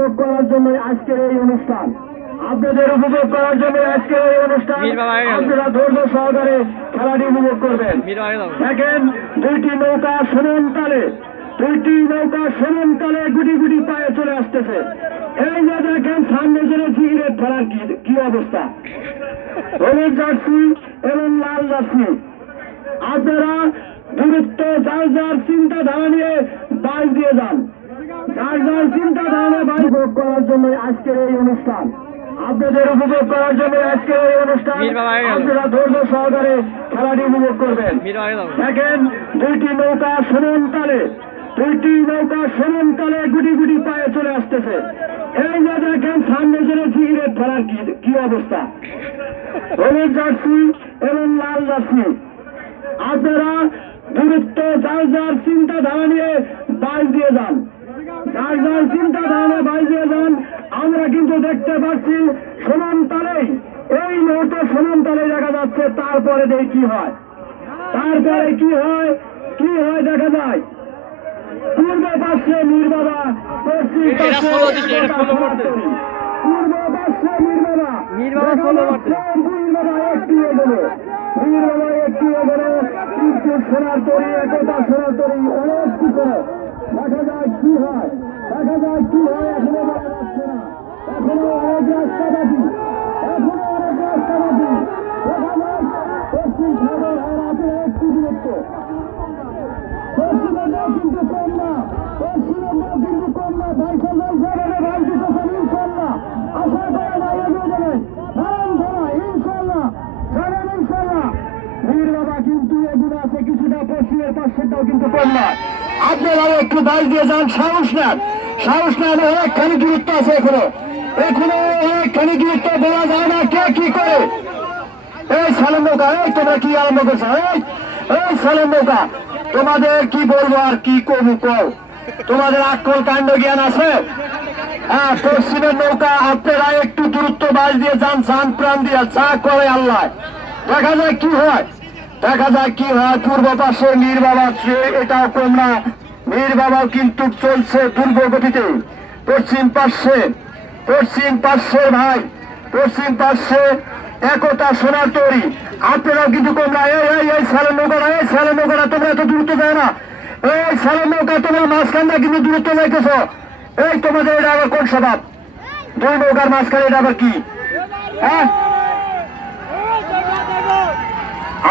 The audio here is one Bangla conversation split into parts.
উপভোগ করার জন্য আজকের এই অনুষ্ঠান। আপনাদের উপভোগ করার জন্য আজকের এই অনুষ্ঠান। আপনারা ধৈর্য সহকারে খেলাটি উপভোগ করবেন। দেখেন দুইটি নৌকা সমান তালে দুইটি নৌকা সমান তালে গুটি গুটি পায়ে চলে আসতেছে। এই যে দেখেন সামনে জেনে সিগারেট ফেলার কি অবস্থা। হলুদ জার্সি এবং লাল জার্সি। আপনারা দূরত্ব যার যার চিন্তাধারা নিয়ে বাইক দিয়ে যান। যার চিন্তাধারা উপভোগ করার জন্য আজকের এই অনুষ্ঠান। আপনাদের উপভোগ করার জন্য আজকের এই অনুষ্ঠান। আপনারা ধৈর্য সহকারে খেলাটি উপভোগ করবেন। দেখেন দুইটি নৌকা সমান তালে দুইটি নৌকা সমান তালে গুটি গুটি পায়ে চলে আসতেছে। এই যে দেখেন সামনে জেনে সিগারেট ফেলার কি কি অবস্থা। হলুদ জার্সি এবং লাল জার্সি। আপনারা দূরত্ব যার যার চিন্তাধারা নিয়ে বাইক দিয়ে যান। যার যার চিন্তাধারা দিয়ে যান আমরা কিন্তু দেখতে পাচ্ছি সমান তালেই এই মুহূর্তে সমান তালে দেখা যাচ্ছে তারপরে দেখি কি হয়। তারপরে কি হয়? কি হয় দেখা যায়? পূর্ব পাশে মীর পশ্চিম। পূর্ব পাশে মীর বাবা মীর বাবা follow করছে। মীর বাবা একটু এগোলো। মীর বাবা একটু এগোলো কিন্তু সোনার তরি একতা সোনার তরি অনেক পিছনে দেখা যায় কি হয়, দেখা যায় কি হয়, এখনও বলা যাচ্ছে না। এখনও অনেক রাস্তা বাকি এখনও অনেক রাস্তা বাকি পশ্চিম সাগর আর আপনার একটু দূরত্ব। পশ্চিমবঙ্গেও কিন্তু কম না পশ্চিমবঙ্গেও কিন্তু কম না। বাইশে বাইশে মানে ভাই দিতেছেন ইনশাল্লাহ আশা করা যায় এগিয়ে যাবেন নারায়ণ ধরা ইনশাল্লাহ যাবেন ইনশাল্লাহ বাবা কিন্তু এগুলো আছে, কিছুটা পশ্চিমের পাশেরটাও কিন্তু কম না। আপনারাও একটু বাইশ দিয়ে যান, সাহস নেন। সাহস নেন অনেকখানি দূরত্ব আছে এখনও। এখনও অনেকখানি দূরত্ব বলা যায় না কে কি করে। এই সালেম নৌকা, এই তোমরা কি আরম্ভ করছ? এই সালেম নৌকা, তোমাদের কি বলব আর কি করব কও? তোমাদের আকল কাণ্ড জ্ঞান আছে? হ্যাঁ পশ্চিমের নৌকা, আপনারা একটু দূরত্ব বাস দিয়ে যান যান, প্রাণ দিয়ে, যা করে আল্লাহ। দেখা যায় কি হয়? দেখা যায় কি হয়? পূর্ব পাশে সে এটাও কম না। মীর বাবাও কিন্তু চলছে দুর্গগতিতে। পশ্চিম পার্শ্বে পশ্চিম পার্শ্বে ভাই, পশ্চিম পার্শ্বে একতা সোনার তৈরি। আপনারাও কিন্তু কমলা এই এই সালের নৌকাটা, এই সালের নৌকাটা তোমরা এত দূরত্ব যায় না। এই সালের নৌকা তোমরা মাঝখানটা কিন্তু দূরত্ব যাইতেছ। এই তোমাদের এটা আবার কোন স্বভাব? দুই নৌকার মাঝখানে এটা আবার কি? হ্যাঁ?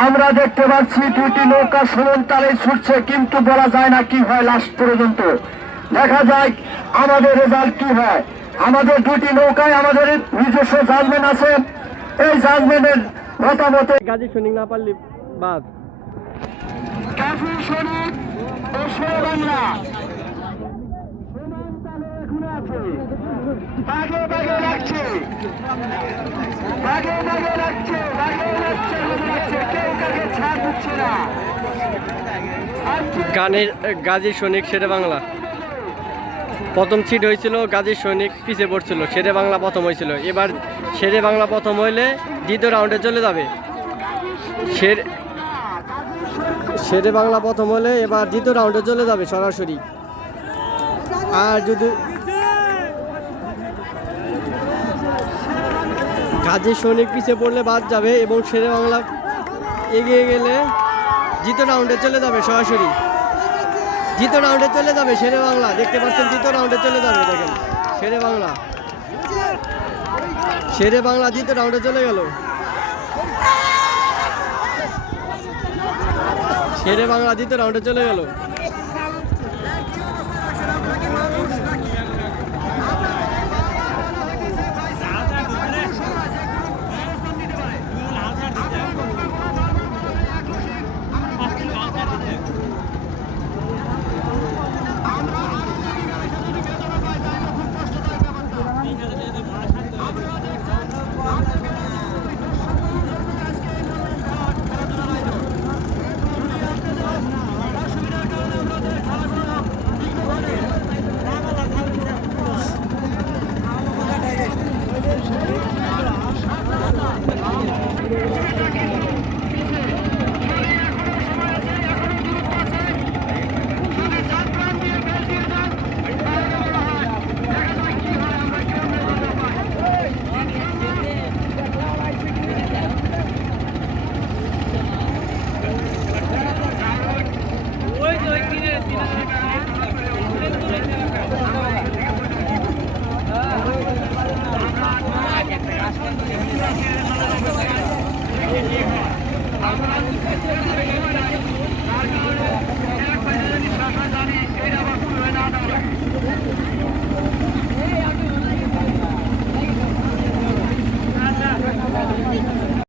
আমরা দেখতে পাচ্ছি দুটি নৌকা সমান তালে ছুটছে কিন্তু বলা যায় না কি হয় লাস্ট পর্যন্ত। দেখা যায় আমাদের রেজাল্ট কি হয়। আমাদের দুটি নৌকায় আমাদের নিজস্ব জাজমেন্ট আছে। এই জাজমেন্টের মতামতে গাজী সৈনিক না পারলি বাদ। শরীফ বাংলা। বাগে বাগে লাগছে বাগে বাগে লাগছে বাগে লাগছে বাগে লাগছে কেউ কাকে ছাড় দিচ্ছে না আজকে গানের গাজী সৈনিক শেরে বাংলা। প্রথম সিট হয়েছিল গাজী সৈনিক, পিছে পড়ছিল, শেরে বাংলা প্রথম হয়েছিল। এবার শেরে বাংলা প্রথম হইলে দ্বিতীয় রাউন্ডে চলে যাবে। শের শেরে বাংলা প্রথম হলে এবার দ্বিতীয় রাউন্ডে চলে যাবে সরাসরি। আর যদি গাজী সৈনিক পিছে পড়লে বাদ যাবে এবং শেরে বাংলা এগিয়ে গেলে দ্বিতীয় রাউন্ডে চলে যাবে সরাসরি। দ্বিতীয় রাউন্ডে চলে যাবে শেরে বাংলা। দেখতে পাচ্ছেন দ্বিতীয় রাউন্ডে চলে যাবে, দেখেন। শেরে বাংলা। শেরে বাংলা দ্বিতীয় রাউন্ডে চলে গেল। শেরে বাংলা দ্বিতীয় রাউন্ডে চলে গেল।